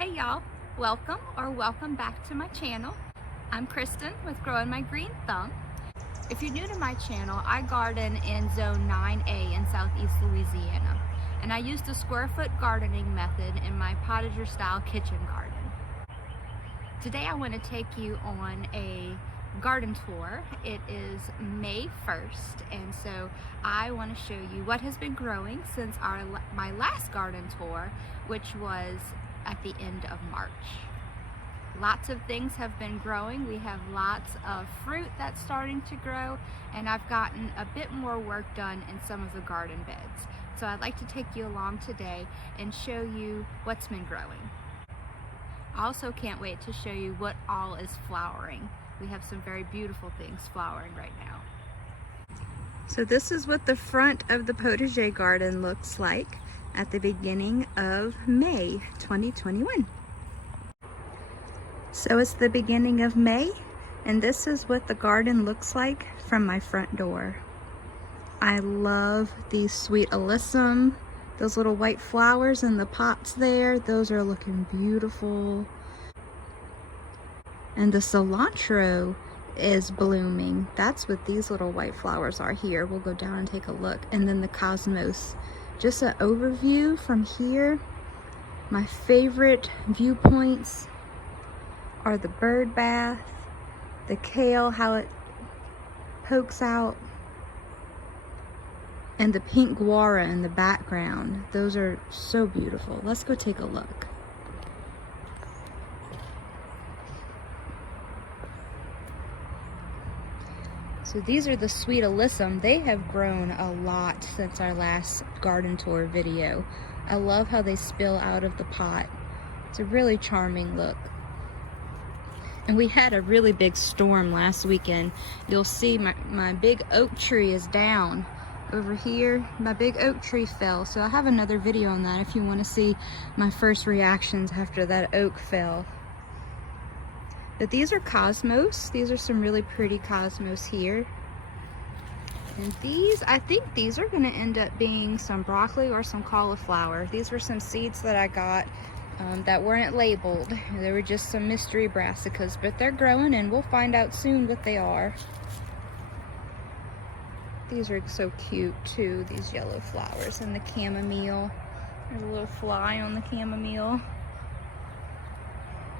Hey y'all, welcome back to my channel. I'm Kristen with Growing My Green Thumb. If you're new to my channel, I garden in Zone 9A in South East Louisiana, and I use the square foot gardening method in my Potager Style kitchen garden. Today I want to take you on a garden tour. It is May 1st, and so I want to show you what has been growing since my last garden tour, which was at the end of March. Lots of things have been growing. We have lots of fruit that's starting to grow, and I've gotten a bit more work done in some of the garden beds. So I'd like to take you along today and show you what's been growing. I also can't wait to show you what all is flowering. We have some very beautiful things flowering right now. So this is what the front of the potager garden looks like at the beginning of May 2021. So it's the beginning of May, and this is what the garden looks like from my front door. I love these sweet Alyssum. Those little white flowers in the pots there, those are looking beautiful. And the cilantro is blooming. That's what these little white flowers are here. We'll go down and take a look. And then the cosmos. Just an overview from here. My favorite viewpoints are the bird bath, the kale, how it pokes out, and the pink guara in the background. Those are so beautiful. Let's go take a look. So these are the sweet Alyssum. They have grown a lot since our last garden tour video. I love how they spill out of the pot. It's a really charming look. And we had a really big storm last weekend. You'll see my big oak tree is down. Over here, my big oak tree fell. So I have another video on that if you want to see my first reactions after that oak fell. But these are cosmos. These are some really pretty cosmos here. And these, I think these are going to end up being some broccoli or some cauliflower. These were some seeds that I got that weren't labeled. They were just some mystery brassicas, but they're growing and we'll find out soon what they are. These are so cute too, these yellow flowers, and the chamomile. There's a little fly on the chamomile.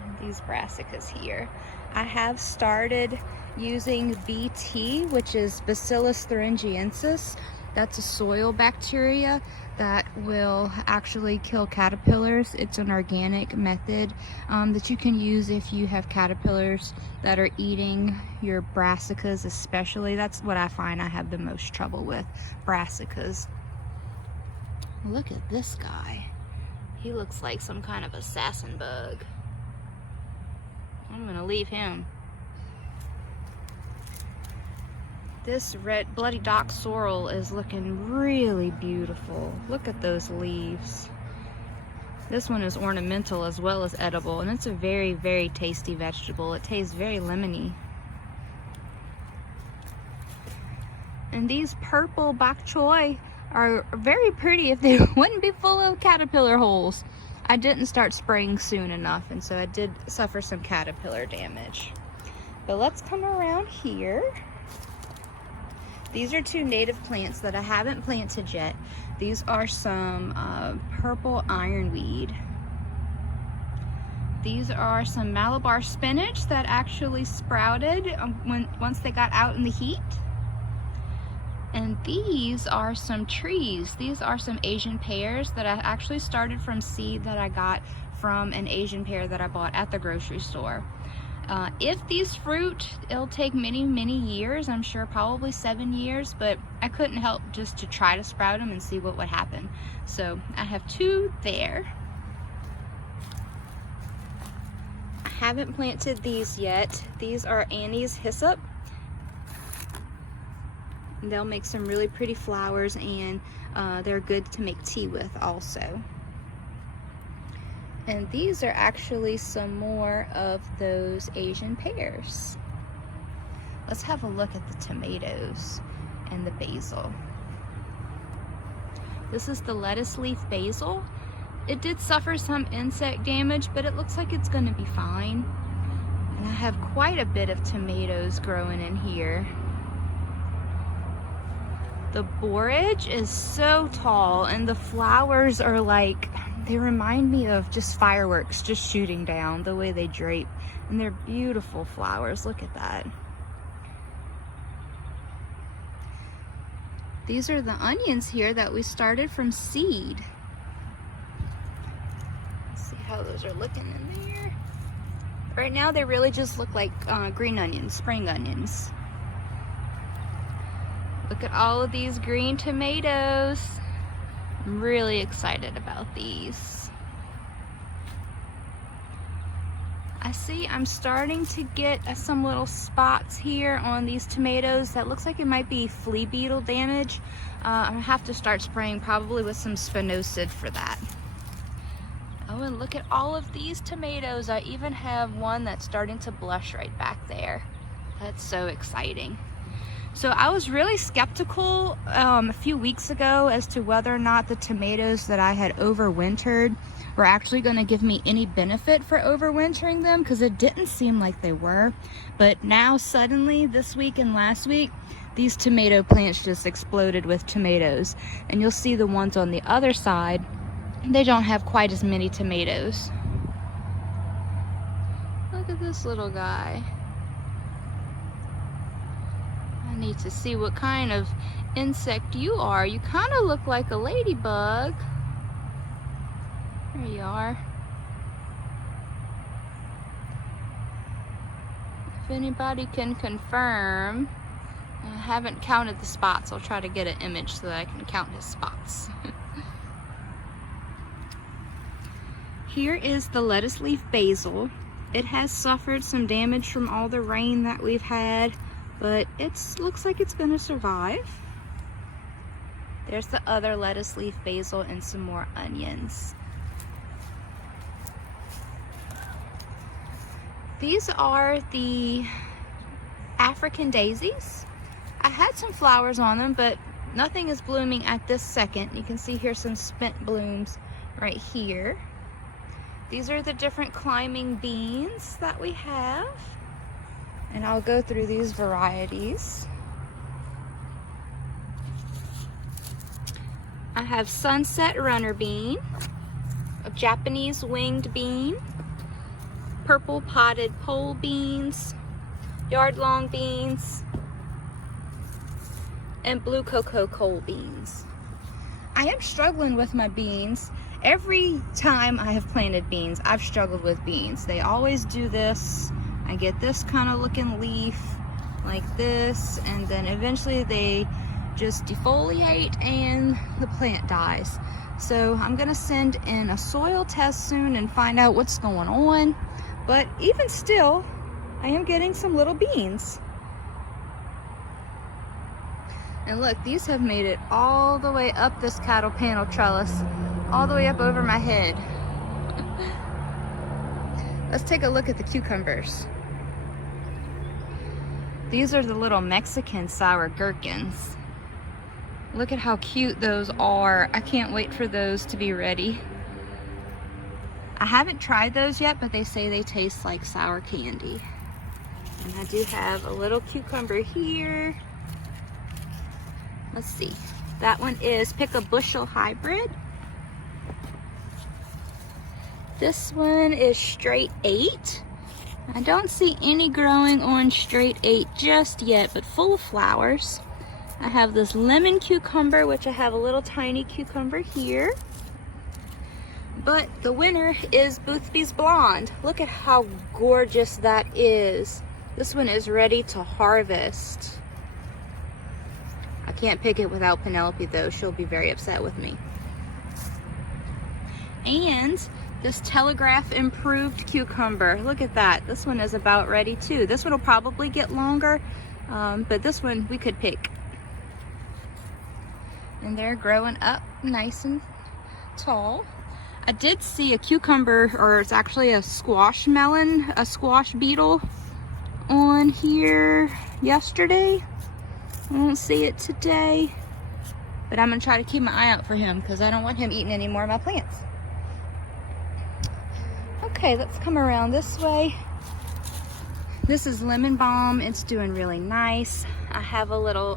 And these brassicas here. I have started using BT, which is Bacillus thuringiensis. That's a soil bacteria that will actually kill caterpillars. It's an organic method that you can use if you have caterpillars that are eating your brassicas especially. That's what I find I have the most trouble with, brassicas. Look at this guy. He looks like some kind of assassin bug. I'm gonna leave him. This red bloody dock sorrel is looking really beautiful. Look at those leaves. This one is ornamental as well as edible, and it's a very, very tasty vegetable. It tastes very lemony. And these purple bok choy are very pretty if they wouldn't be full of caterpillar holes. I didn't start spraying soon enough, and so I did suffer some caterpillar damage. But let's come around here. These are two native plants that I haven't planted yet. These are some purple ironweed. These are some Malabar spinach that actually sprouted once they got out in the heat. And these are some trees. These are some Asian pears that I actually started from seed that I got from an Asian pear that I bought at the grocery store. If these fruit, it'll take many, many years. I'm sure probably 7 years, but I couldn't help just to try to sprout them and see what would happen. So I have two there. I haven't planted these yet. These are Annie's hyssop. They'll make some really pretty flowers, and they're good to make tea with also. And these are actually some more of those Asian pears. Let's have a look at the tomatoes and the basil. This is the lettuce leaf basil. It did suffer some insect damage, but it looks like it's gonna be fine. And I have quite a bit of tomatoes growing in here. The borage is so tall, and the flowers are like, they remind me of just fireworks just shooting down, the way they drape. And they're beautiful flowers. Look at that. These are the onions here that we started from seed. Let's see how those are looking in there. Right now they really just look like green onions, spring onions. Look at all of these green tomatoes. I'm really excited about these. I see I'm starting to get some little spots here on these tomatoes. That looks like it might be flea beetle damage. I'm gonna have to start spraying probably with some spinosad for that. Oh, and look at all of these tomatoes. I even have one that's starting to blush right back there. That's so exciting. So I was really skeptical a few weeks ago as to whether or not the tomatoes that I had overwintered were actually going to give me any benefit for overwintering them, because it didn't seem like they were. But now suddenly this week and last week, these tomato plants just exploded with tomatoes. And you'll see the ones on the other side, they don't have quite as many tomatoes. Look at this little guy. I need to see what kind of insect you are. You kind of look like a ladybug. There you are. If anybody can confirm, I haven't counted the spots. I'll try to get an image so that I can count his spots. Here is the lettuce leaf basil. It has suffered some damage from all the rain that we've had, but it looks like it's gonna survive. There's the other lettuce leaf basil and some more onions. These are the African daisies. I had some flowers on them, but nothing is blooming at this second. You can see here some spent blooms right here. These are the different climbing beans that we have. And I'll go through these varieties. I have sunset runner bean, a Japanese winged bean, purple potted pole beans, yard long beans, and blue cocoa coal beans. I am struggling with my beans. Every time I have planted beans, I've struggled with beans. They always do this. I get this kind of looking leaf like this, and then eventually they just defoliate and the plant dies. So I'm gonna send in a soil test soon and find out what's going on. But even still, I am getting some little beans. And look, these have made it all the way up this cattle panel trellis, all the way up over my head. Let's take a look at the cucumbers. These are the little Mexican sour gherkins. Look at how cute those are. I can't wait for those to be ready. I haven't tried those yet, but they say they taste like sour candy. And I do have a little cucumber here. Let's see. That one is Pick a Bushel Hybrid. This one is Straight 8. I don't see any growing on Straight 8 just yet, but full of flowers. I have this lemon cucumber, which I have a little tiny cucumber here. But the winner is Boothby's Blonde. Look at how gorgeous that is. This one is ready to harvest. I can't pick it without Penelope though. She'll be very upset with me. And this Telegraph improved cucumber. Look at that. This one is about ready too. This one will probably get longer, but this one we could pick. And they're growing up nice and tall. I did see a cucumber, or it's actually a squash melon, a squash beetle on here yesterday. I won't see it today, but I'm gonna try to keep my eye out for him because I don't want him eating any more of my plants. Okay, let's come around this way. This is lemon balm. It's doing really nice. I have a little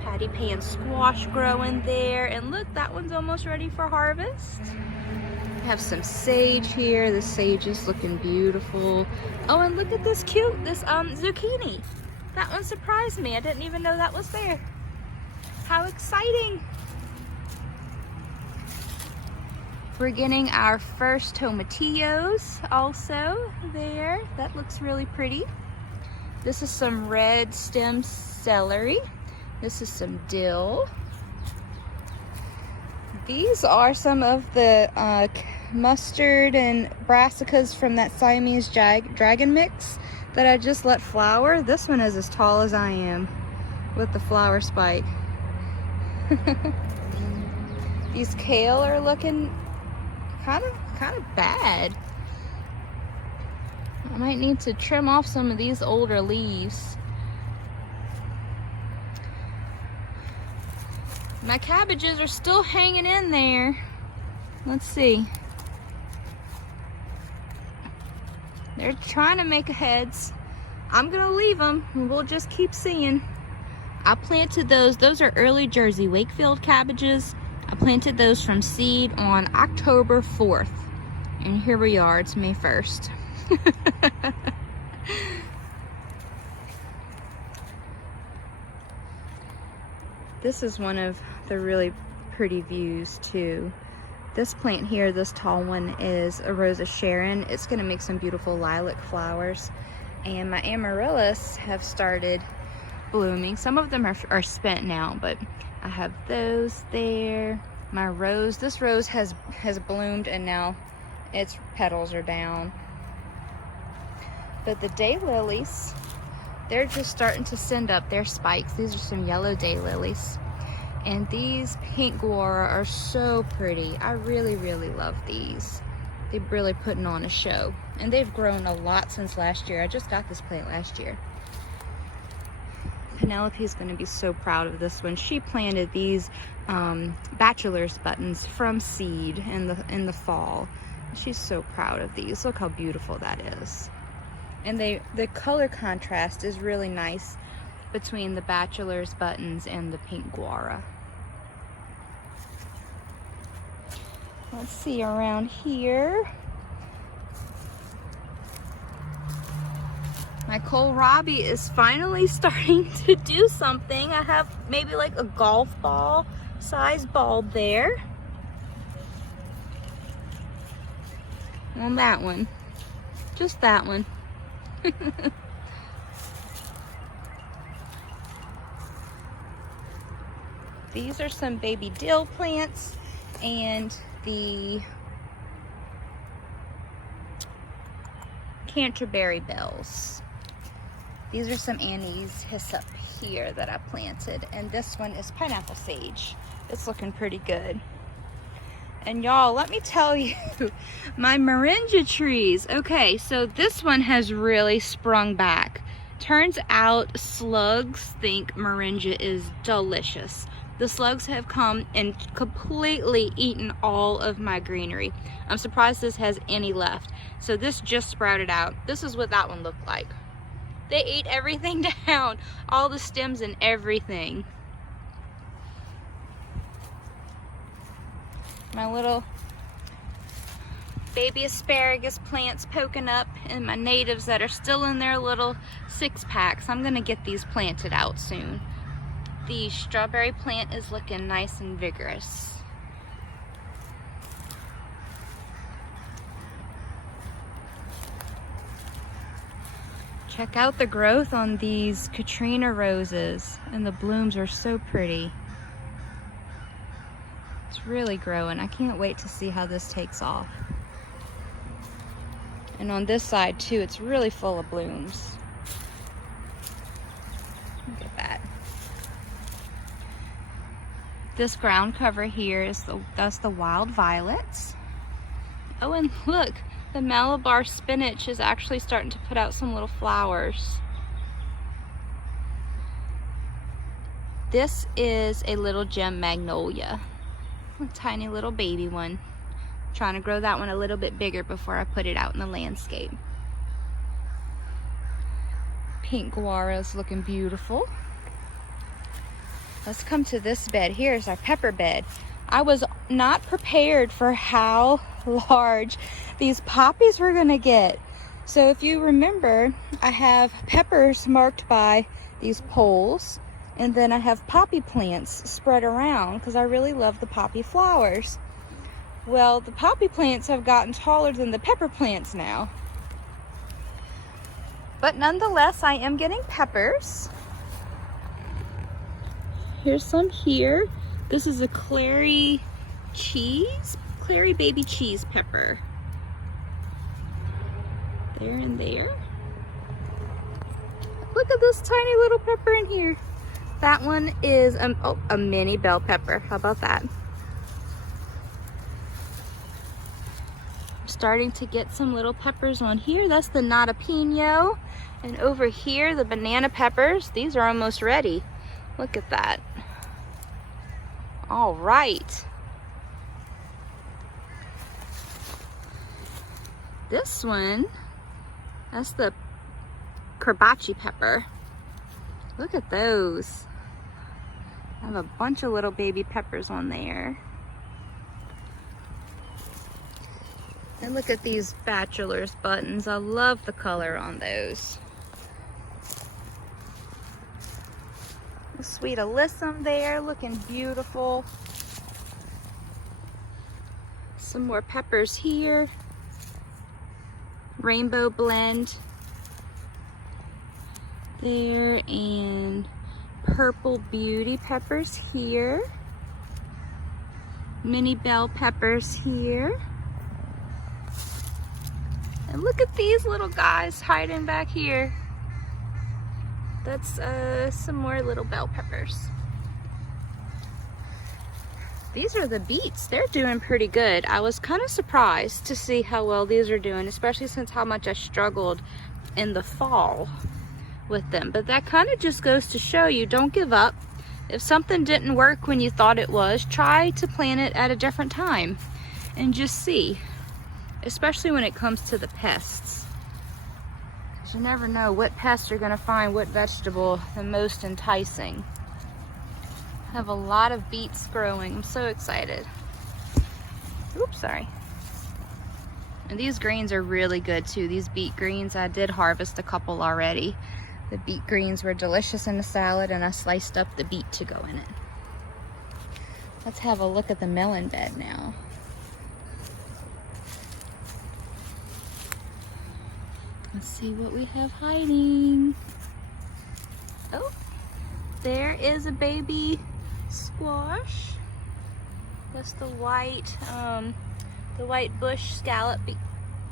patty pan squash growing there, and look, that one's almost ready for harvest. I have some sage here. The sage is looking beautiful. Oh, and look at this zucchini. That one surprised me. I didn't even know that was there. How exciting. We're getting our first tomatillos also there. That looks really pretty. This is some red stem celery. This is some dill. These are some of the mustard and brassicas from that Siamese dragon mix that I just let flower. This one is as tall as I am with the flower spike. These kale are looking kind of bad. I might need to trim off some of these older leaves. My cabbages are still hanging in there. Let's see. They're trying to make heads. I'm gonna leave them and we'll just keep seeing. I planted those. Those are early Jersey Wakefield cabbages. I planted those from seed on October 4th. And here we are, it's May 1st. This is one of the really pretty views too. This plant here, this tall one, is a rose of Sharon. It's gonna make some beautiful lilac flowers. And my amaryllis have started blooming. Some of them are spent now, but I have those there. My rose, this rose has bloomed and now its petals are down. But the daylilies, they're just starting to send up their spikes. These are some yellow daylilies. And these pink guara are so pretty. I really, really love these. They're really putting on a show. And they've grown a lot since last year. I just got this plant last year. Penelope is going to be so proud of this one. She planted these bachelor's buttons from seed in the fall. She's so proud of these. Look how beautiful that is. And the color contrast is really nice between the bachelor's buttons and the pink guara. Let's see around here. My kohlrabi is finally starting to do something. I have maybe like a golf ball size bulb there. On that one. Just that one. These are some baby dill plants and the Canterbury bells. These are some anise hyssop here that I planted, and this one is pineapple sage. It's looking pretty good. And y'all, let me tell you, my moringa trees. Okay, so this one has really sprung back. Turns out slugs think moringa is delicious. The slugs have come and completely eaten all of my greenery. I'm surprised this has any left. So this just sprouted out. This is what that one looked like. They ate everything down, all the stems and everything. My little baby asparagus plants poking up, and my natives that are still in their little 6-packs. I'm gonna get these planted out soon. The strawberry plant is looking nice and vigorous. Check out the growth on these Katrina roses, and the blooms are so pretty. It's really growing. I can't wait to see how this takes off. And on this side too, it's really full of blooms. Look at that. This ground cover here is that's the wild violets. Oh, and look, the Malabar spinach is actually starting to put out some little flowers. This is a little gem magnolia, a tiny little baby one. Trying to grow that one a little bit bigger before I put it out in the landscape. Pink guava is looking beautiful. Let's come to this bed. Here's our pepper bed. I was not prepared for how large these poppies were gonna get. So if you remember, I have peppers marked by these poles, and then I have poppy plants spread around because I really love the poppy flowers. Well, the poppy plants have gotten taller than the pepper plants now. But nonetheless, I am getting peppers. Here's some here. This is a clary baby cheese pepper. There and there. Look at this tiny little pepper in here. That one is a mini bell pepper. How about that? I'm starting to get some little peppers on here. That's the jalapeno. And over here, the banana peppers. These are almost ready. Look at that. All right. This one, that's the kerbachi pepper. Look at those. I have a bunch of little baby peppers on there. And look at these bachelor's buttons. I love the color on those. A sweet alyssum there, looking beautiful. Some more peppers here. Rainbow blend there, and purple beauty peppers here. Mini bell peppers here. And look at these little guys hiding back here. That's some more little bell peppers. These are the beets. They're doing pretty good. I was kind of surprised to see how well these are doing, especially since how much I struggled in the fall with them. But that kind of just goes to show you, don't give up. If something didn't work when you thought it was, try to plant it at a different time and just see, especially when it comes to the pests. You never know what pests are going to find what vegetable the most enticing. I have a lot of beets growing. I'm so excited. Oops, sorry. And these greens are really good too. These beet greens, I did harvest a couple already. The beet greens were delicious in the salad, and I sliced up the beet to go in it. Let's have a look at the melon bed now. Let's see what we have hiding. Oh, there is a baby squash. That's the white bush scallop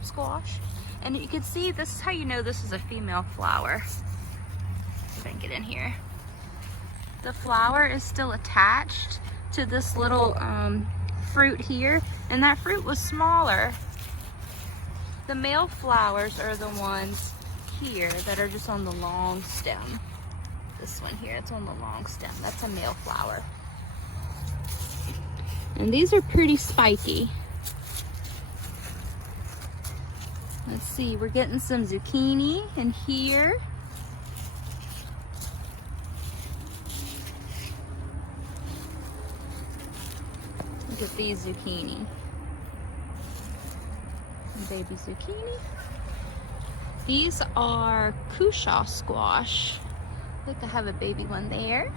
squash. And you can see, this is how you know this is a female flower. If I can get in here. The flower is still attached to this little fruit here, and that fruit was smaller. The male flowers are the ones here that are just on the long stem. This one here, it's on the long stem. That's a male flower. And these are pretty spiky. Let's see, we're getting some zucchini in here. Look at these zucchini. Baby zucchini. These are cushaw squash. Look, I have a baby one there.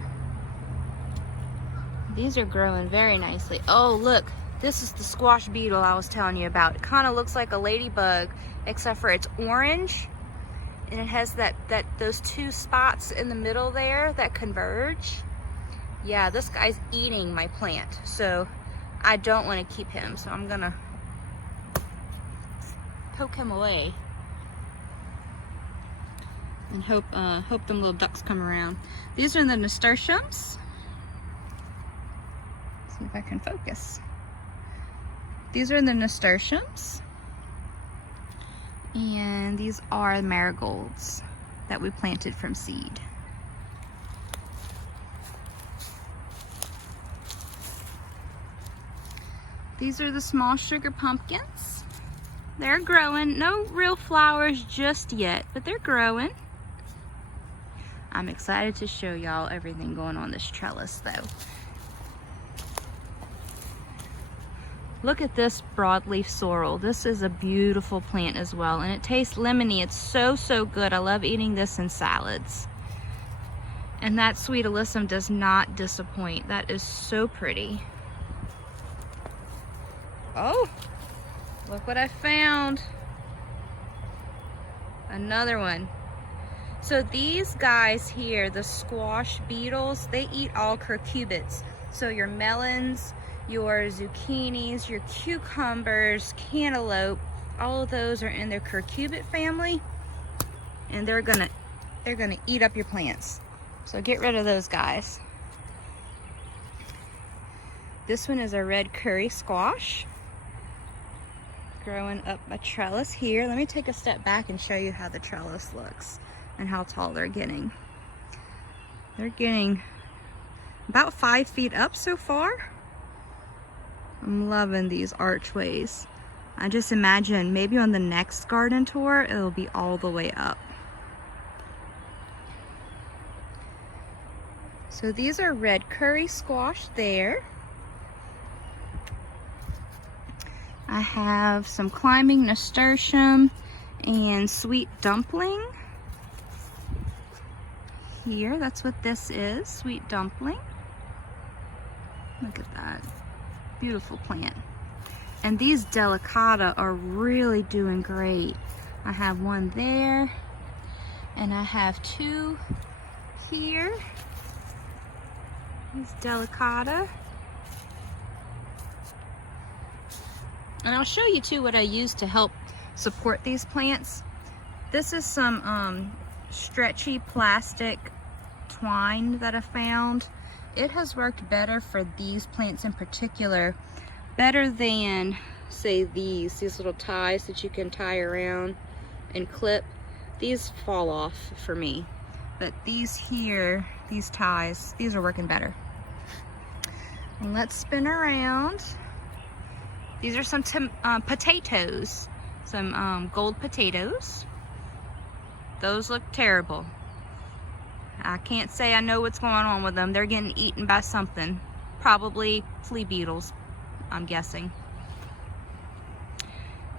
These are growing very nicely. Oh, look, this is the squash beetle I was telling you about. It kind of looks like a ladybug, except for it's orange, and it has those two spots in the middle there that converge. Yeah, this guy's eating my plant, so I don't want to keep him. So I'm gonna poke him away and hope them little ducks come around. These are the nasturtiums. See if I can focus. These are the nasturtiums, and these are marigolds that we planted from seed. These are the small sugar pumpkins. They're growing. No real flowers just yet, but they're growing. I'm excited to show y'all everything going on this trellis though. Look at this broadleaf sorrel. This is a beautiful plant as well, and it tastes lemony. It's so, so good. I love eating this in salads. And that sweet alyssum does not disappoint. That is so pretty. Oh, look what I found. Another one. So these guys here, the squash beetles, they eat all cucurbits. So your melons, your zucchinis, your cucumbers, cantaloupe, all of those are in their cucurbit family, and they're gonna eat up your plants. So get rid of those guys. This one is a red curry squash, growing up a trellis here. Let me take a step back and show you how the trellis looks and how tall they're getting. They're getting about 5 feet up so far. I'm loving these archways. I just imagine maybe on the next garden tour, it'll be all the way up. So these are red curry squash there. I have some climbing nasturtium and sweet dumpling. Here, that's what this is, sweet dumpling. Look at that. Beautiful plant. And these delicata are really doing great. I have one there, and I have 2 here. These delicata. And I'll show you too what I use to help support these plants. This is some stretchy plastic twine that I found. It has worked better for these plants in particular, better than say these little ties that you can tie around and clip. These fall off for me, but these here, these ties, these are working better. And let's spin around. These are some potatoes, some gold potatoes. Those look terrible. I can't say I know what's going on with them. They're getting eaten by something. Probably flea beetles, I'm guessing.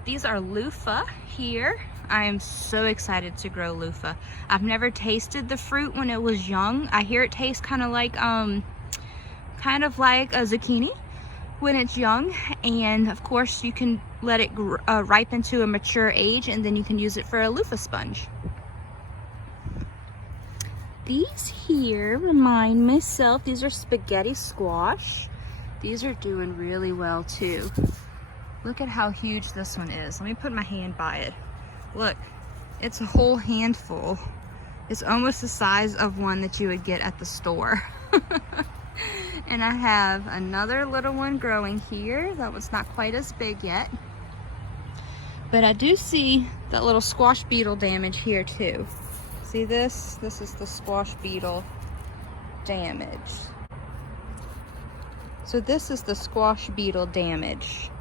These are loofah here. I am so excited to grow loofah. I've never tasted the fruit when it was young. I hear it tastes kind of like a zucchini when it's young, and of course you can let it ripen to a mature age, and then you can use it for a loofah sponge. These here remind myself, these are spaghetti squash. These are doing really well too. Look at how huge this one is. Let me put my hand by it. Look, it's a whole handful. It's almost the size of one that you would get at the store. And I have another little one growing here. That one's not quite as big yet. But I do see that little squash beetle damage here too. See this? This is the squash beetle damage. So this is the squash beetle damage.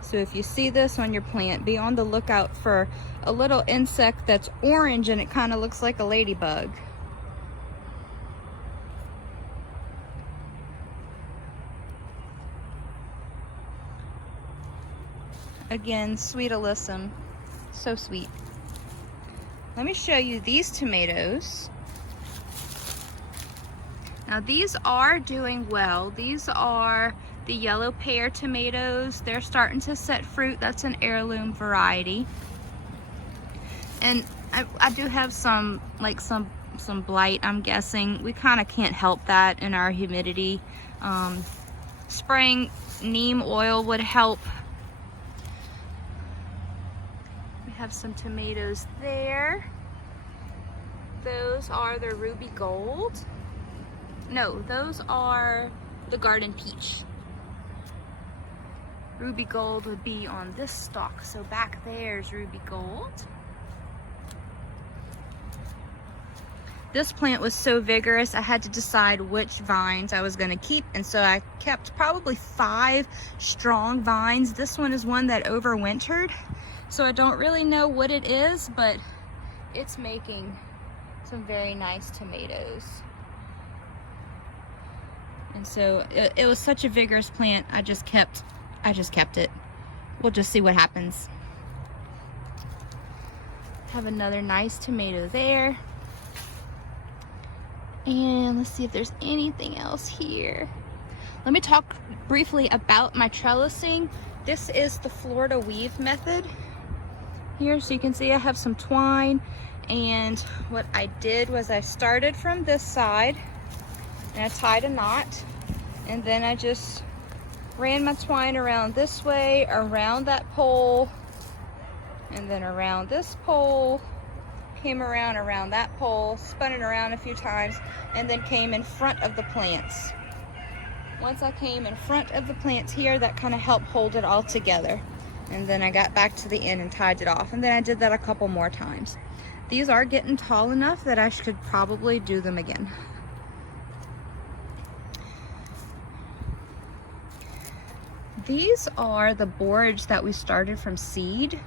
So if you see this on your plant, be on the lookout for a little insect that's orange and it kind of looks like a ladybug. Again, sweet alyssum, so sweet. Let me show you these tomatoes. Now these are doing well. These are the yellow pear tomatoes. They're starting to set fruit. That's an heirloom variety. And I do have some blight, I'm guessing. We kind of can't help that in our humidity. Spraying neem oil would help. Have some tomatoes there. Those are the ruby gold. No, those are the garden peach. Ruby gold would be on this stalk. So back there's ruby gold. This plant was so vigorous, I had to decide which vines I was going to keep, and so I kept probably 5 strong vines. This one is one that overwintered, so I don't really know what it is, but it's making some very nice tomatoes. And so it was such a vigorous plant, I just kept it. We'll just see what happens. Have another nice tomato there. And let's see if there's anything else here. Let me talk briefly about my trellising. This is the Florida weave method. Here, so you can see I have some twine, and what I did was I started from this side and I tied a knot, and then I just ran my twine around this way, around that pole, and then around this pole, came around that pole, spun it around a few times, and then came in front of the plants. Once I came in front of the plants here, that kind of helped hold it all together. And then I got back to the end and tied it off, and then I did that a couple more times. These are getting tall enough that I should probably do them again. These are the borage that we started from seed.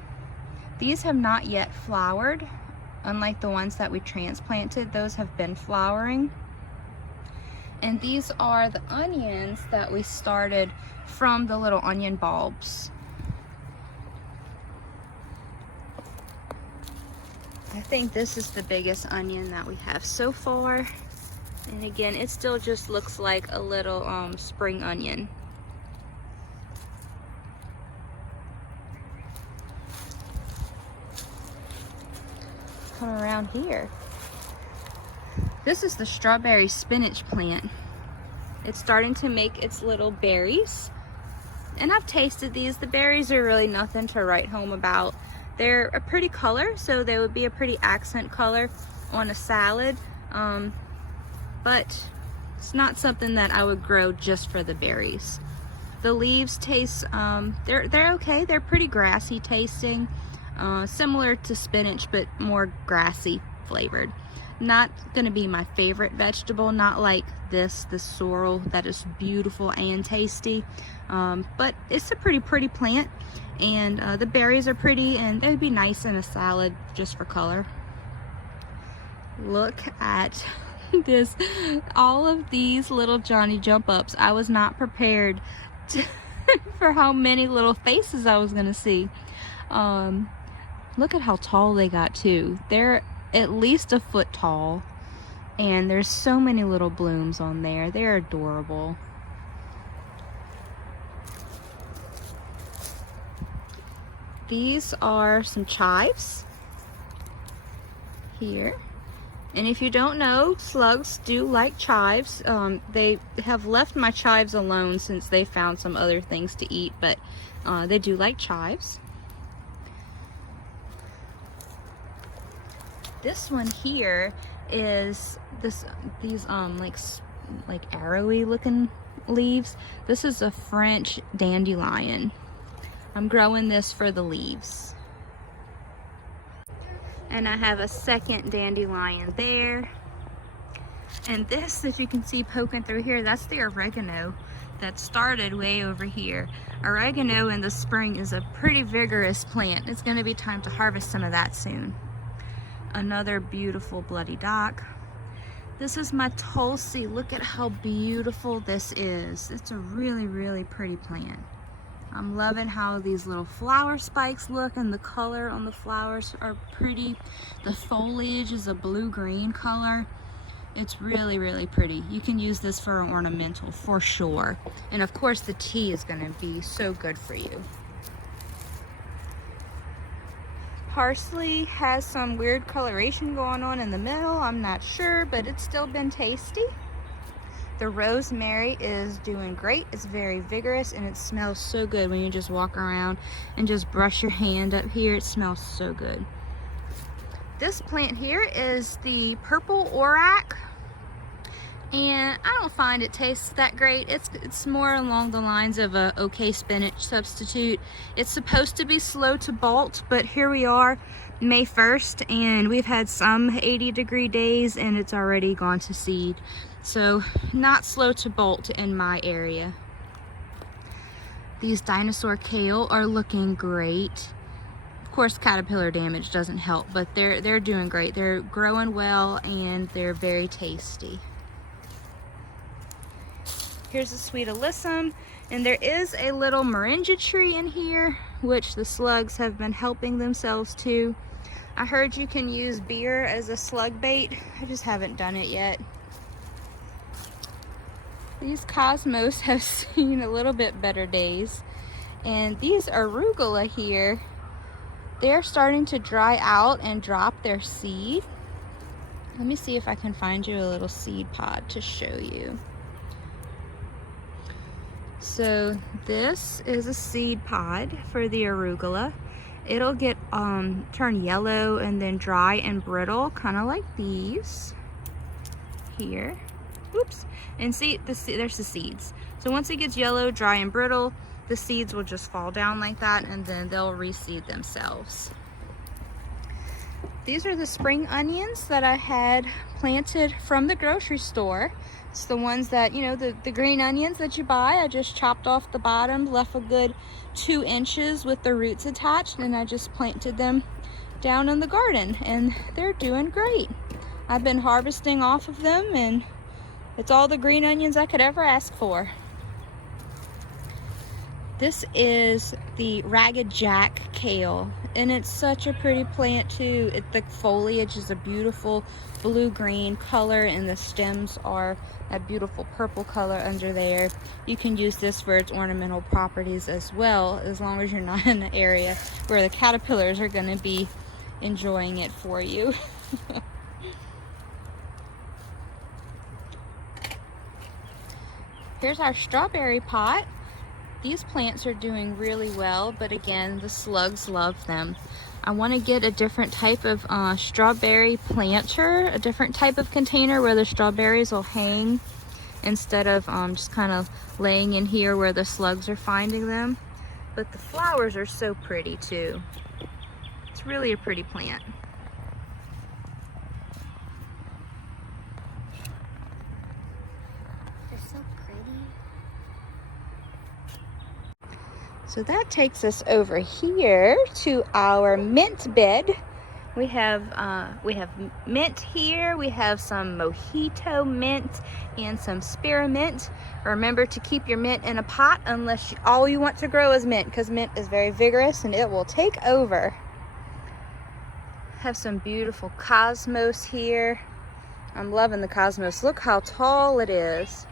These have not yet flowered. Unlike the ones that we transplanted, those have been flowering. And these are the onions that we started from the little onion bulbs. I think this is the biggest onion that we have so far. And again, it still just looks like a little spring onion. Come around here. This is the strawberry spinach plant. It's starting to make its little berries, and I've tasted these. The berries are really nothing to write home about. They're a pretty color, so they would be a pretty accent color on a salad, but it's not something that I would grow just for the berries. The leaves taste, they're okay. They're pretty grassy tasting. Similar to spinach, but more grassy flavored. Not going to be my favorite vegetable, not like the sorrel that is beautiful and tasty, but it's a pretty plant, and the berries are pretty, and they'd be nice in a salad just for color. Look at this, all of these little Johnny jump ups. I was not prepared for how many little faces I was going to see. Look at how tall they got too. They're at least a foot tall, and there's so many little blooms on there. They're adorable. These are some chives here. And if you don't know, slugs do like chives. They have left my chives alone since they found some other things to eat, but they do like chives. This one here is these like arrowy looking leaves. This is a French dandelion. I'm growing this for the leaves. And I have a second dandelion there. And this, if you can see poking through here, that's the oregano that started way over here. Oregano in the spring is a pretty vigorous plant. It's going to be time to harvest some of that soon. Another beautiful bloody dock. This is my Tulsi. Look at how beautiful this is. It's a really pretty plant. I'm loving how these little flower spikes look, and the color on the flowers are pretty. The foliage is a blue-green color. It's really pretty. You can use this for an ornamental for sure. And of course the tea is going to be so good for you. Parsley has some weird coloration going on in the middle. I'm not sure, but it's still been tasty. The rosemary is doing great. It's very vigorous, and it smells so good when you just walk around and just brush your hand up here. It smells so good. This plant here is the purple orac, and I don't find it tastes that great. It's more along the lines of a okay spinach substitute. It's supposed to be slow to bolt, but here we are, May 1st, and we've had some 80-degree days and it's already gone to seed. So not slow to bolt in my area. These Dinosaur Kale are looking great. Of course, caterpillar damage doesn't help, but they're doing great. They're growing well and they're very tasty. Here's a sweet Alyssum, and there is a little moringa tree in here, which the slugs have been helping themselves to. I heard you can use beer as a slug bait. I just haven't done it yet. These cosmos have seen a little bit better days, and these arugula here, they're starting to dry out and drop their seed. Let me see if I can find you a little seed pod to show you. So this is a seed pod for the arugula. It'll get turn yellow and then dry and brittle, kind of like these here. Oops. And see, there's the seeds. So once it gets yellow, dry, and brittle, the seeds will just fall down like that, and then they'll reseed themselves. These are the spring onions that I had planted from the grocery store. It's the ones that, you know, the green onions that you buy. I just chopped off the bottom, left a good 2 inches with the roots attached, and I just planted them down in the garden, and they're doing great. I've been harvesting off of them, and it's all the green onions I could ever ask for. This is the Ragged Jack kale, and it's such a pretty plant too. The foliage is a beautiful blue-green color, and the stems are a beautiful purple color under there. You can use this for its ornamental properties as well, as long as you're not in an area where the caterpillars are going to be enjoying it for you. Here's our strawberry pot. These plants are doing really well, but again, the slugs love them. I want to get a different type of strawberry planter, a different type of container where the strawberries will hang instead of just kind of laying in here where the slugs are finding them. But the flowers are so pretty too. It's really a pretty plant. So that takes us over here to our mint bed. We have mint here. We have some mojito mint and some spearmint. Remember to keep your mint in a pot unless all you want to grow is mint, because mint is very vigorous and it will take over. Have some beautiful cosmos here. I'm loving the cosmos. Look how tall it is.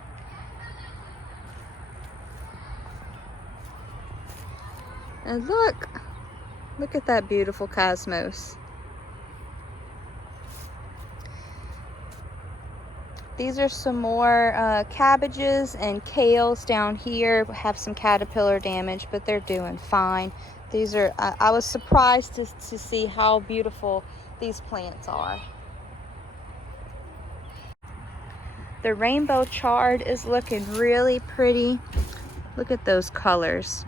And look at that beautiful cosmos. These are some more cabbages and kales down here. Have some caterpillar damage, but they're doing fine. These are, I was surprised to see how beautiful these plants are. The rainbow chard is looking really pretty. Look at those colors.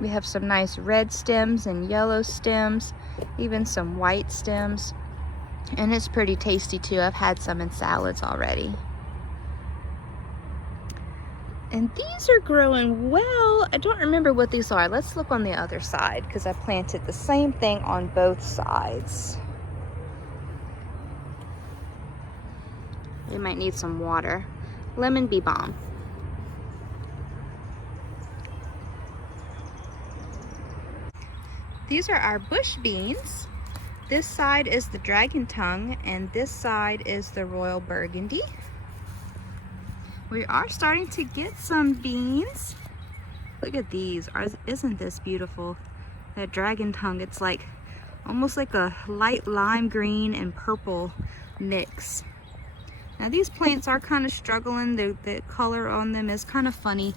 We have some nice red stems and yellow stems, even some white stems. And it's pretty tasty too. I've had some in salads already. And these are growing well. I don't remember what these are. Let's look on the other side, because I planted the same thing on both sides. They might need some water. Lemon bee balm. These are our bush beans. This side is the dragon tongue, and this side is the royal burgundy. We are starting to get some beans. Look at these. Isn't this beautiful? That dragon tongue, it's like almost like a light lime green and purple mix. Now these plants are kind of struggling. The color on them is kind of funny.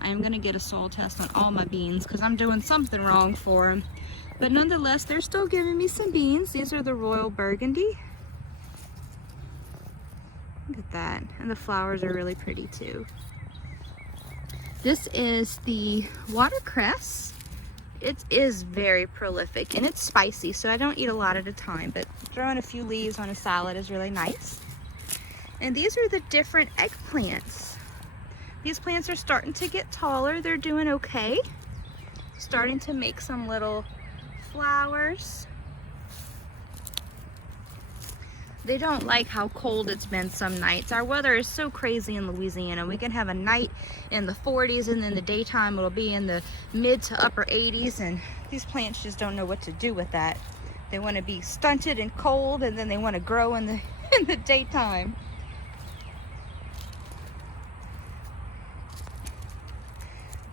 I am going to get a soil test on all my beans because I'm doing something wrong for them. But nonetheless, they're still giving me some beans. These are the royal burgundy. Look at that. And the flowers are really pretty too. This is the watercress. It is very prolific and it's spicy, so I don't eat a lot at a time, but throwing a few leaves on a salad is really nice. And these are the different eggplants. These plants are starting to get taller. They're doing okay. Starting to make some little flowers. They don't like how cold it's been some nights. Our weather is so crazy in Louisiana. We can have a night in the 40s and then the daytime it'll be in the mid to upper 80s, and these plants just don't know what to do with that. They want to be stunted and cold, and then they want to grow in the daytime.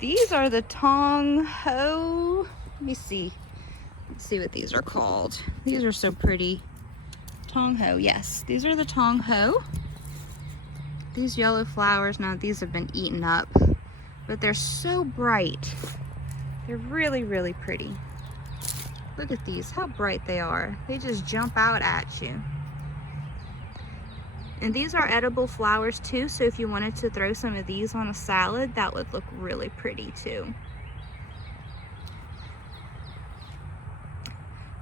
These are the Tong Ho. Let me see. Let's see what these are called. These are so pretty. Tong Ho, yes. These are the Tong Ho. These yellow flowers, now these have been eaten up, but they're so bright. They're really, really pretty. Look at these, how bright they are. They just jump out at you. And these are edible flowers too, so if you wanted to throw some of these on a salad, that would look really pretty too.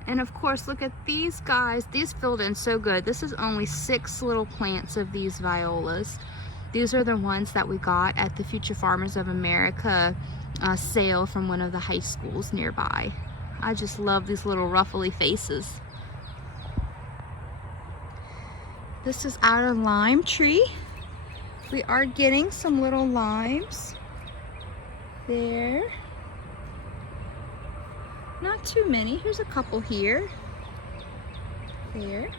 And of course, look at these guys. These filled in so good. This is only 6 little plants of these violas. These are the ones that we got at the Future Farmers of America sale from one of the high schools nearby. I just love these little ruffly faces. This is our lime tree. We are getting some little limes there. Not too many. Here's a couple here. There.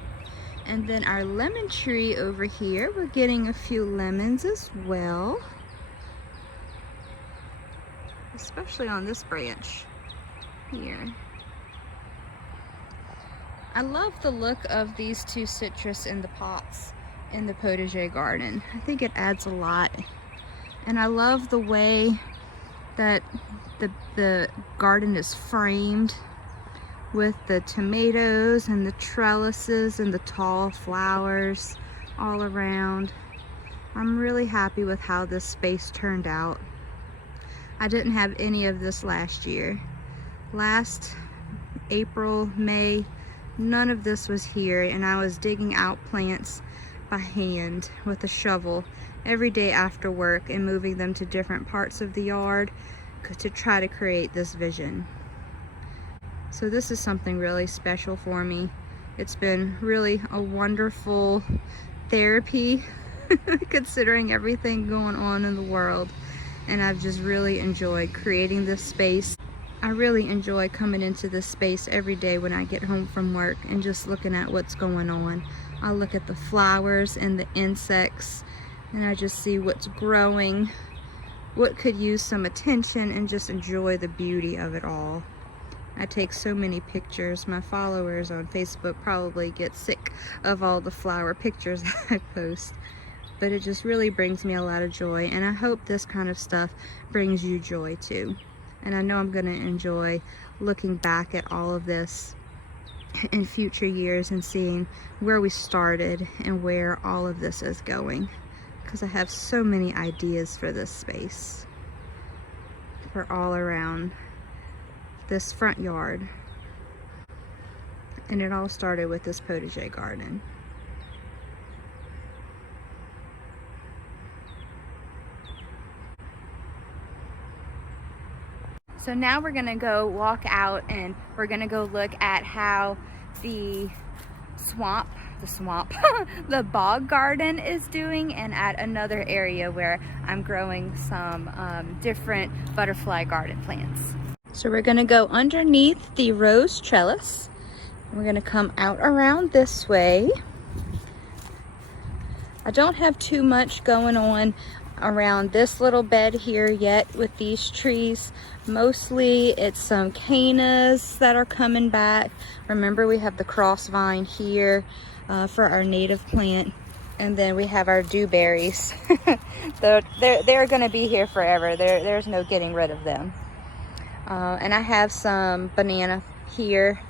And then our lemon tree over here. We're getting a few lemons as well. Especially on this branch here. I love the look of these 2 citrus in the pots in the Potager garden. I think it adds a lot. And I love the way that the garden is framed with the tomatoes and the trellises and the tall flowers all around. I'm really happy with how this space turned out. I didn't have any of this last year. Last April, May, none of this was here, and I was digging out plants by hand with a shovel every day after work and moving them to different parts of the yard to try to create this vision. So this is something really special for me. It's been really a wonderful therapy considering everything going on in the world, and I've just really enjoyed creating this space. I really enjoy coming into this space every day when I get home from work and just looking at what's going on. I look at the flowers and the insects, and I just see what's growing, what could use some attention, and just enjoy the beauty of it all. I take so many pictures. My followers on Facebook probably get sick of all the flower pictures I post, but it just really brings me a lot of joy, and I hope this kind of stuff brings you joy too. And I know I'm going to enjoy looking back at all of this in future years and seeing where we started and where all of this is going, because I have so many ideas for this space, for all around this front yard. And it all started with this potager garden. So now we're gonna go walk out and we're gonna go look at how the the bog garden is doing, and at another area where I'm growing some different butterfly garden plants. So we're gonna go underneath the rose trellis. We're gonna come out around this way. I don't have too much going on around this little bed here yet with these trees. Mostly it's some cannas that are coming back. Remember, we have the cross vine here for our native plant, and then we have our dewberries. they're gonna be here forever. There's no getting rid of them. And I have some banana here,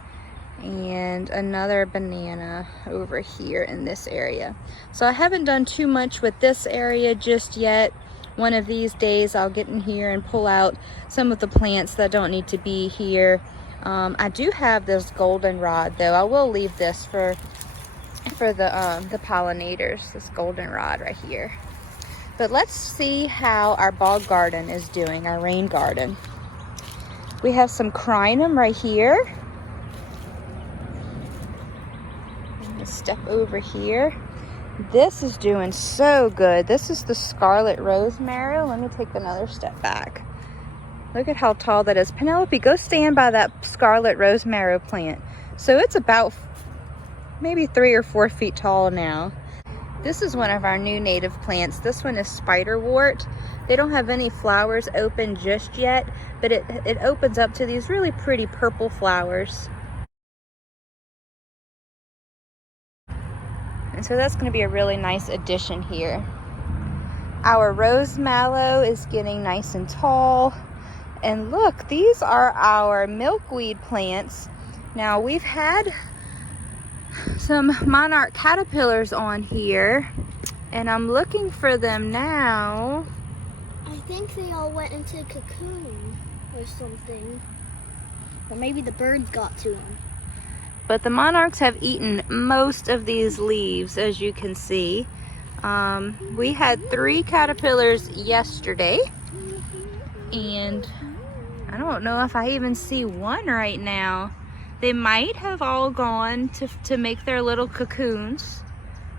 and another banana over here in this area. So I haven't done too much with this area just yet. One of these days I'll get in here and pull out some of the plants that don't need to be here. I do have this goldenrod though. I will leave this for the pollinators, this goldenrod right here. But let's see how our bog garden is doing, our rain garden. We have some crinum right here. I'm gonna step over here. This is doing so good. This is the Scarlet Rose Marrow. Let me take another step back. Look at how tall that is. Penelope, go stand by that Scarlet Rose Marrow plant. So it's about maybe 3 or 4 feet tall now. This is one of our new native plants. This one is Spiderwort. They don't have any flowers open just yet, but it opens up to these really pretty purple flowers. And so that's going to be a really nice addition here. Our rose mallow is getting nice and tall. And look, these are our milkweed plants. Now we've had some monarch caterpillars on here, and I'm looking for them now. I think they all went into a cocoon or something. Or maybe the birds got to them. But the monarchs have eaten most of these leaves, as you can see. We had 3 caterpillars yesterday, and I don't know if I even see one right now. They might have all gone to make their little cocoons,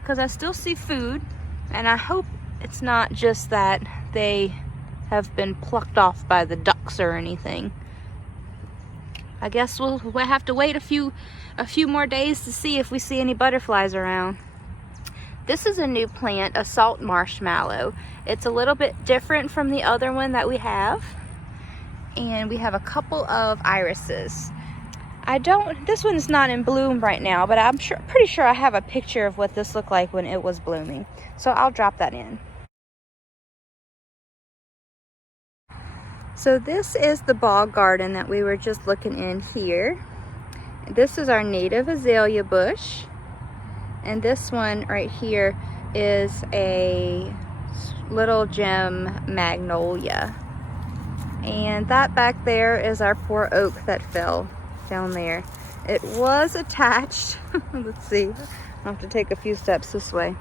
because I still see food, and I hope it's not just that they have been plucked off by the ducks or anything. I guess we'll have to wait a few more days to see if we see any butterflies around. This is a new plant, a salt marshmallow. It's a little bit different from the other one that we have. And we have a couple of irises. This one's not in bloom right now, but I'm pretty sure I have a picture of what this looked like when it was blooming. So I'll drop that in. So this is the bog garden that we were just looking in here. This is our native azalea bush. And this one right here is a little gem magnolia. And that back there is our poor oak that fell down there. It was attached. Let's see. I'll have to take a few steps this way.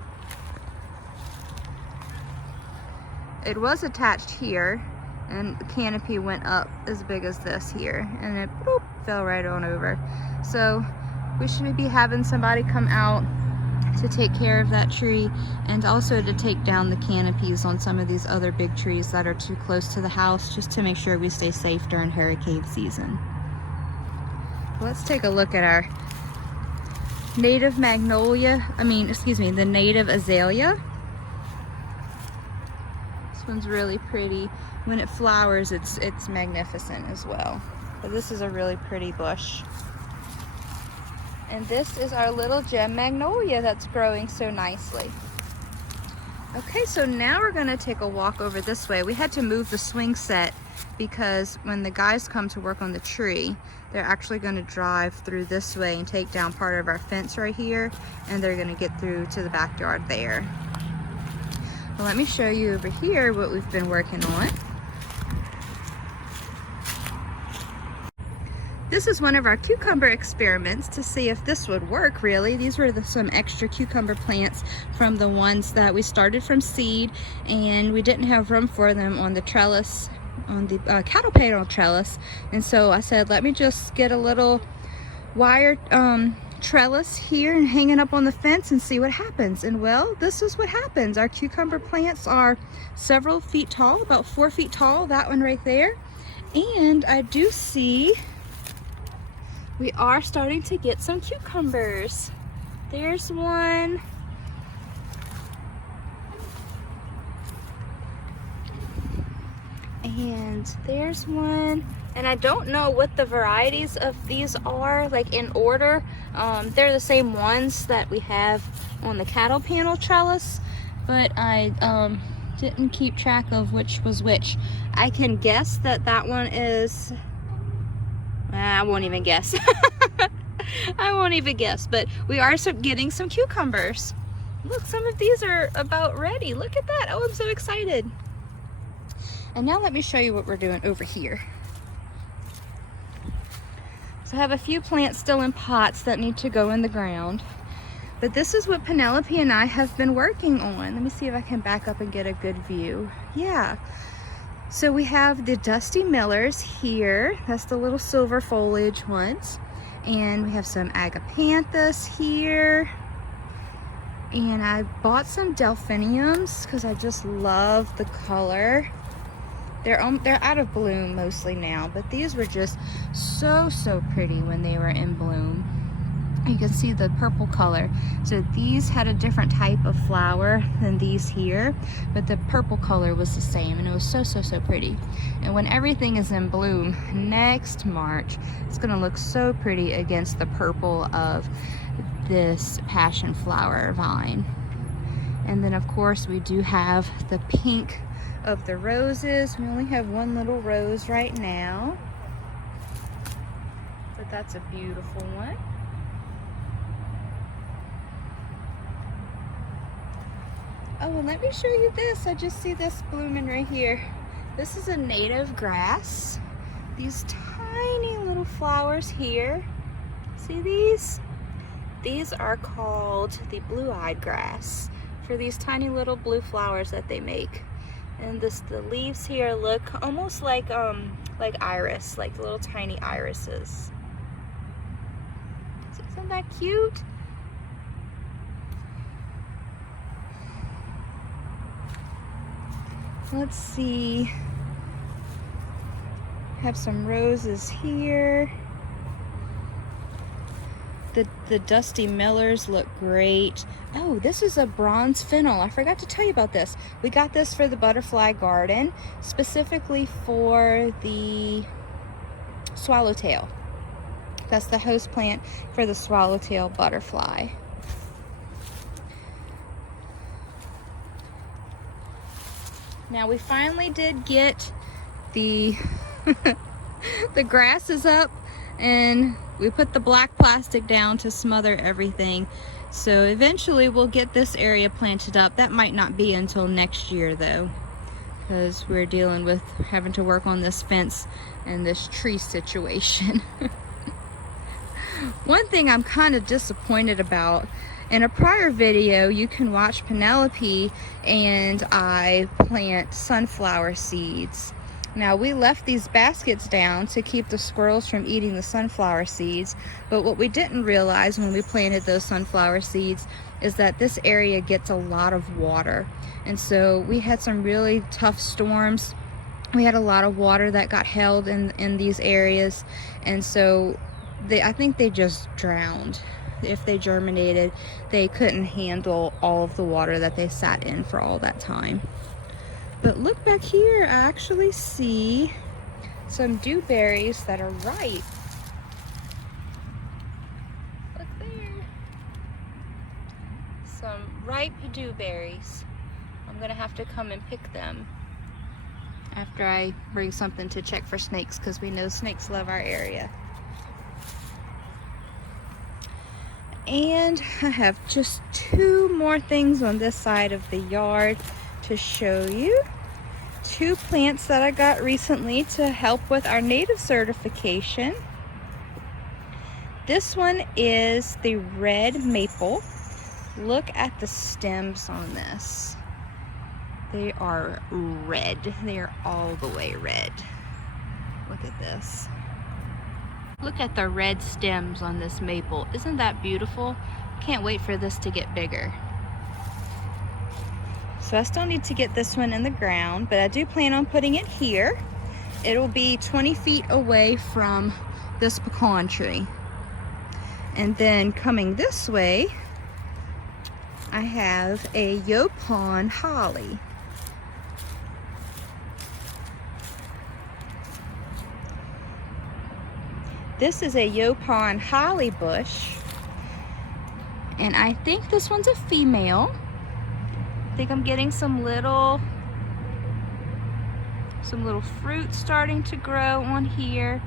It was attached here, and the canopy went up as big as this here, and it boop, fell right on over. So we should be having somebody come out to take care of that tree, and also to take down the canopies on some of these other big trees that are too close to the house, just to make sure we stay safe during hurricane season. Let's take a look at our native magnolia, the native azalea. This one's really pretty. When it flowers, it's magnificent as well. But this is a really pretty bush. And this is our little gem magnolia that's growing so nicely. Okay, so now we're gonna take a walk over this way. We had to move the swing set because when the guys come to work on the tree, they're actually gonna drive through this way and take down part of our fence right here, and they're gonna get through to the backyard there. Well, let me show you over here what we've been working on. This is one of our cucumber experiments to see if this would work really. These were some extra cucumber plants from the ones that we started from seed, and we didn't have room for them on the trellis, on the cattle panel trellis. And so I said, let me just get a little wire trellis here and hang it up on the fence and see what happens. And well, this is what happens. Our cucumber plants are several feet tall, about 4 feet tall, that one right there. And I do see we are starting to get some cucumbers. There's one. And there's one. And I don't know what the varieties of these are, like in order. They're the same ones that we have on the cattle panel trellis, but I didn't keep track of which was which. I can guess that that one is, I won't even guess. I won't even guess, but we are getting some cucumbers. Look, some of these are about ready. Look at that. Oh, I'm so excited. And now let me show you what we're doing over here. So I have a few plants still in pots that need to go in the ground. But this is what Penelope and I have been working on. Let me see if I can back up and get a good view. Yeah. So we have the Dusty Millers here. That's the little silver foliage ones. And we have some agapanthus here. And I bought some delphiniums because I just love the color. They're out of bloom mostly now, but these were just so pretty when they were in bloom. You can see the purple color. So these had a different type of flower than these here, but the purple color was the same, and it was so pretty. And when everything is in bloom next March, it's gonna look so pretty against the purple of this passion flower vine. And then of course we do have the pink of the roses. We only have one little rose right now, but that's a beautiful one. Oh, and let me show you this. I just see this blooming right here. This is a native grass. These tiny little flowers here. See these? These are called the blue-eyed grass for these tiny little blue flowers that they make. And the leaves here look almost like iris, like little tiny irises. Isn't that cute? Let's see. Have some roses here. The Dusty Millers look great. Oh, this is a bronze fennel. I forgot to tell you about this. We got this for the butterfly garden, specifically for the swallowtail. That's the host plant for the swallowtail butterfly. Now we finally did get the the grass is up, and we put the black plastic down to smother everything. So eventually we'll get this area planted up. That might not be until next year though, because we're dealing with having to work on this fence and this tree situation. One thing I'm kind of disappointed about, in a prior video you can watch Penelope and I plant sunflower seeds. Now we left these baskets down to keep the squirrels from eating the sunflower seeds, but what we didn't realize when we planted those sunflower seeds is that this area gets a lot of water. And so we had some really tough storms. We had a lot of water that got held in these areas, and so I think they just drowned. If they germinated, they couldn't handle all of the water that they sat in for all that time. But look back here, I actually see some dewberries that are ripe. Look there. Some ripe dewberries. I'm gonna have to come and pick them after I bring something to check for snakes, because we know snakes love our area. And I have just two more things on this side of the yard to show you. Two plants that I got recently to help with our native certification. This one is the red maple. Look at the stems on this. They are red. They are all the way red. Look at this. Look at the red stems on this maple. Isn't that beautiful? Can't wait for this to get bigger. So I still need to get this one in the ground, but I do plan on putting it here. It'll be 20 feet away from this pecan tree. And then coming this way, I have a Yopon Holly. This is a Yopon Holly bush, and I think this one's a female. I think I'm getting some little fruit starting to grow on here.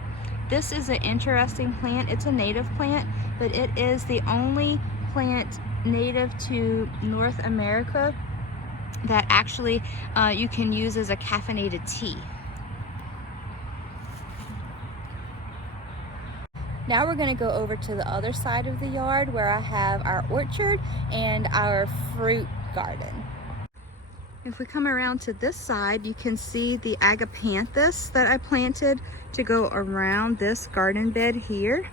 This is an interesting plant. It's a native plant, but it is the only plant native to North America that actually you can use as a caffeinated tea. Now we're going to go over to the other side of the yard where I have our orchard and our fruit garden. If we come around to this side, you can see the agapanthus that I planted to go around this garden bed here.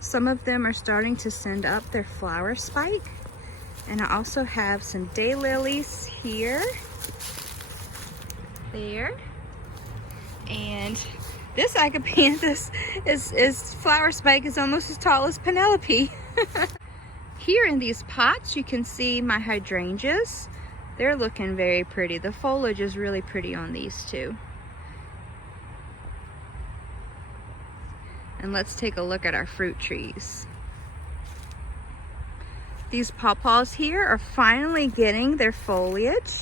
Some of them are starting to send up their flower spike. And I also have some daylilies here, there, and this agapanthus is flower spike is almost as tall as Penelope. Here in these pots, you can see my hydrangeas. They're looking very pretty. The foliage is really pretty on these two. And let's take a look at our fruit trees. These pawpaws here are finally getting their foliage.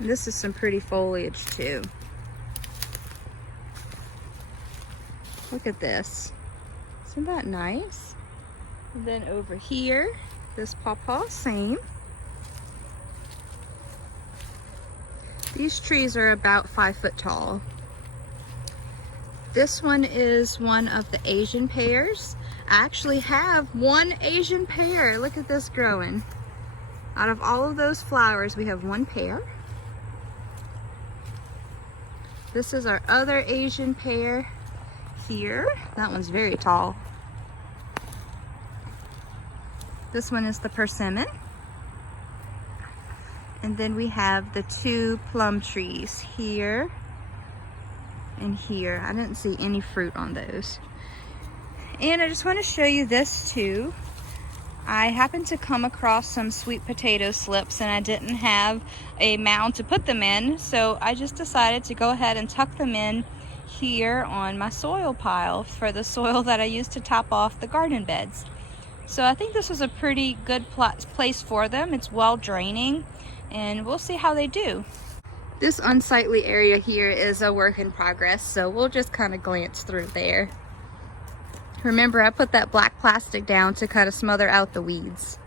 And this is some pretty foliage too. Look at this. Isn't that nice? And then over here, this pawpaw, same. These trees are about 5 foot tall. This one is one of the Asian pears. I actually have one Asian pear. Look at this growing. Out of all of those flowers, we have one pear. This is our other Asian pear here. That one's very tall. This one is the persimmon. And then we have the 2 plum trees here and here. I didn't see any fruit on those. And I just want to show you this too. I happened to come across some sweet potato slips and I didn't have a mound to put them in, so I just decided to go ahead and tuck them in here on my soil pile for the soil that I used to top off the garden beds. So I think this was a pretty good place for them. It's well draining, and we'll see how they do. This unsightly area here is a work in progress, so we'll just kind of glance through there. Remember, I put that black plastic down to kind of smother out the weeds.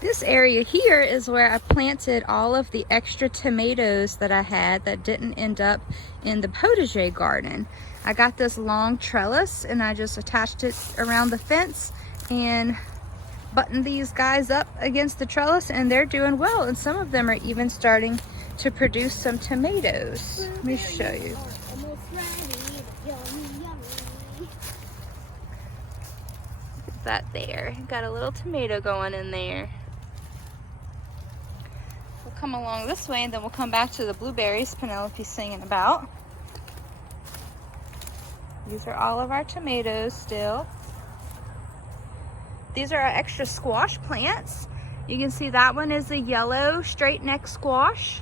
This area here is where I planted all of the extra tomatoes that I had that didn't end up in the potager garden. I got this long trellis and I just attached it around the fence and buttoned these guys up against the trellis, and they're doing well, and some of them are even starting to produce some tomatoes. Let me show you. Look at that there. Got a little tomato going in there. We'll come along this way and then we'll come back to the blueberries Penelope's singing about. These are all of our tomatoes still. These are our extra squash plants. You can see that one is a yellow straight neck squash.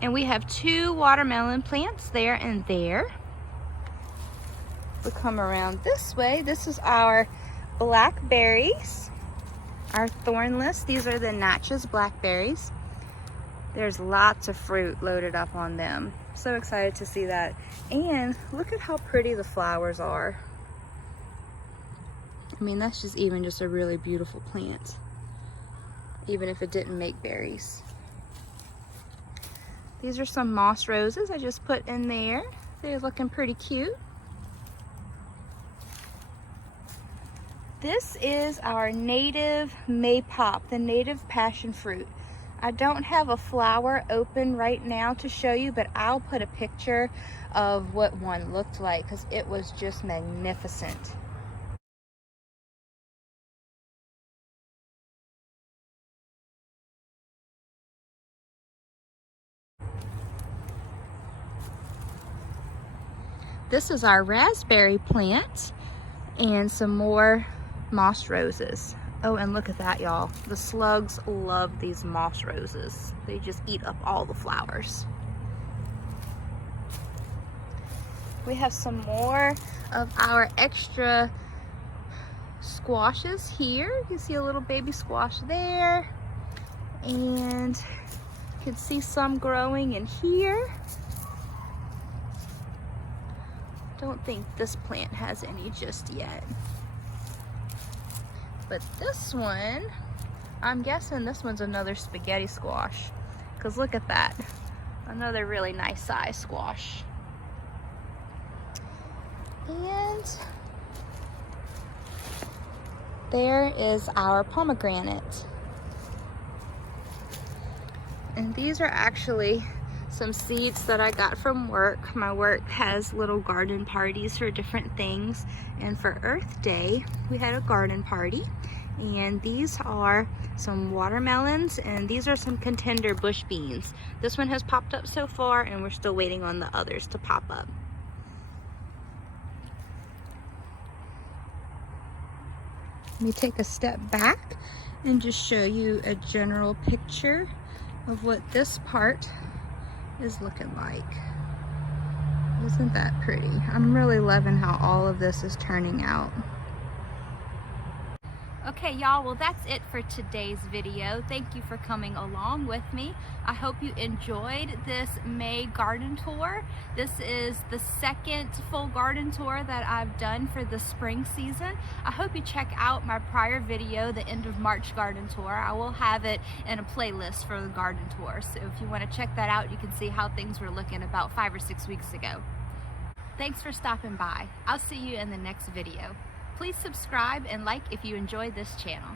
And we have 2 watermelon plants there and there. We'll come around this way. This is our blackberries, our thornless. These are the Natchez Blackberries. There's lots of fruit loaded up on them. So excited to see that. And look at how pretty the flowers are. I mean, that's just a really beautiful plant, even if it didn't make berries. These are some moss roses I just put in there. They're looking pretty cute. This is our native maypop, the native passion fruit. I don't have a flower open right now to show you, but I'll put a picture of what one looked like because it was just magnificent. This is our raspberry plant and some more moss roses. Oh, and look at that, y'all. The slugs love these moss roses. They just eat up all the flowers. We have some more of our extra squashes here. You can see a little baby squash there. And you can see some growing in here. don't think this plant has any just yet. But this one, I'm guessing this one's another spaghetti squash. Because look at that. Another really nice size squash. And there is our pomegranate. And these are actually some seeds that I got from work. My work has little garden parties for different things. And for Earth Day, we had a garden party. And these are some watermelons, and these are some contender bush beans. This one has popped up so far, and we're still waiting on the others to pop up. Let me take a step back and just show you a general picture of what this part is looking like. Isn't that pretty? I'm really loving how all of this is turning out. Okay, y'all, well, that's it for today's video. Thank you for coming along with me. I hope you enjoyed this May garden tour. This is the second full garden tour that I've done for the spring season. I hope you check out my prior video, the end of March garden tour. I will have it in a playlist for the garden tour. So if you want to check that out, you can see how things were looking about 5 or 6 weeks ago. Thanks for stopping by. I'll see you in the next video. Please subscribe and like if you enjoyed this channel.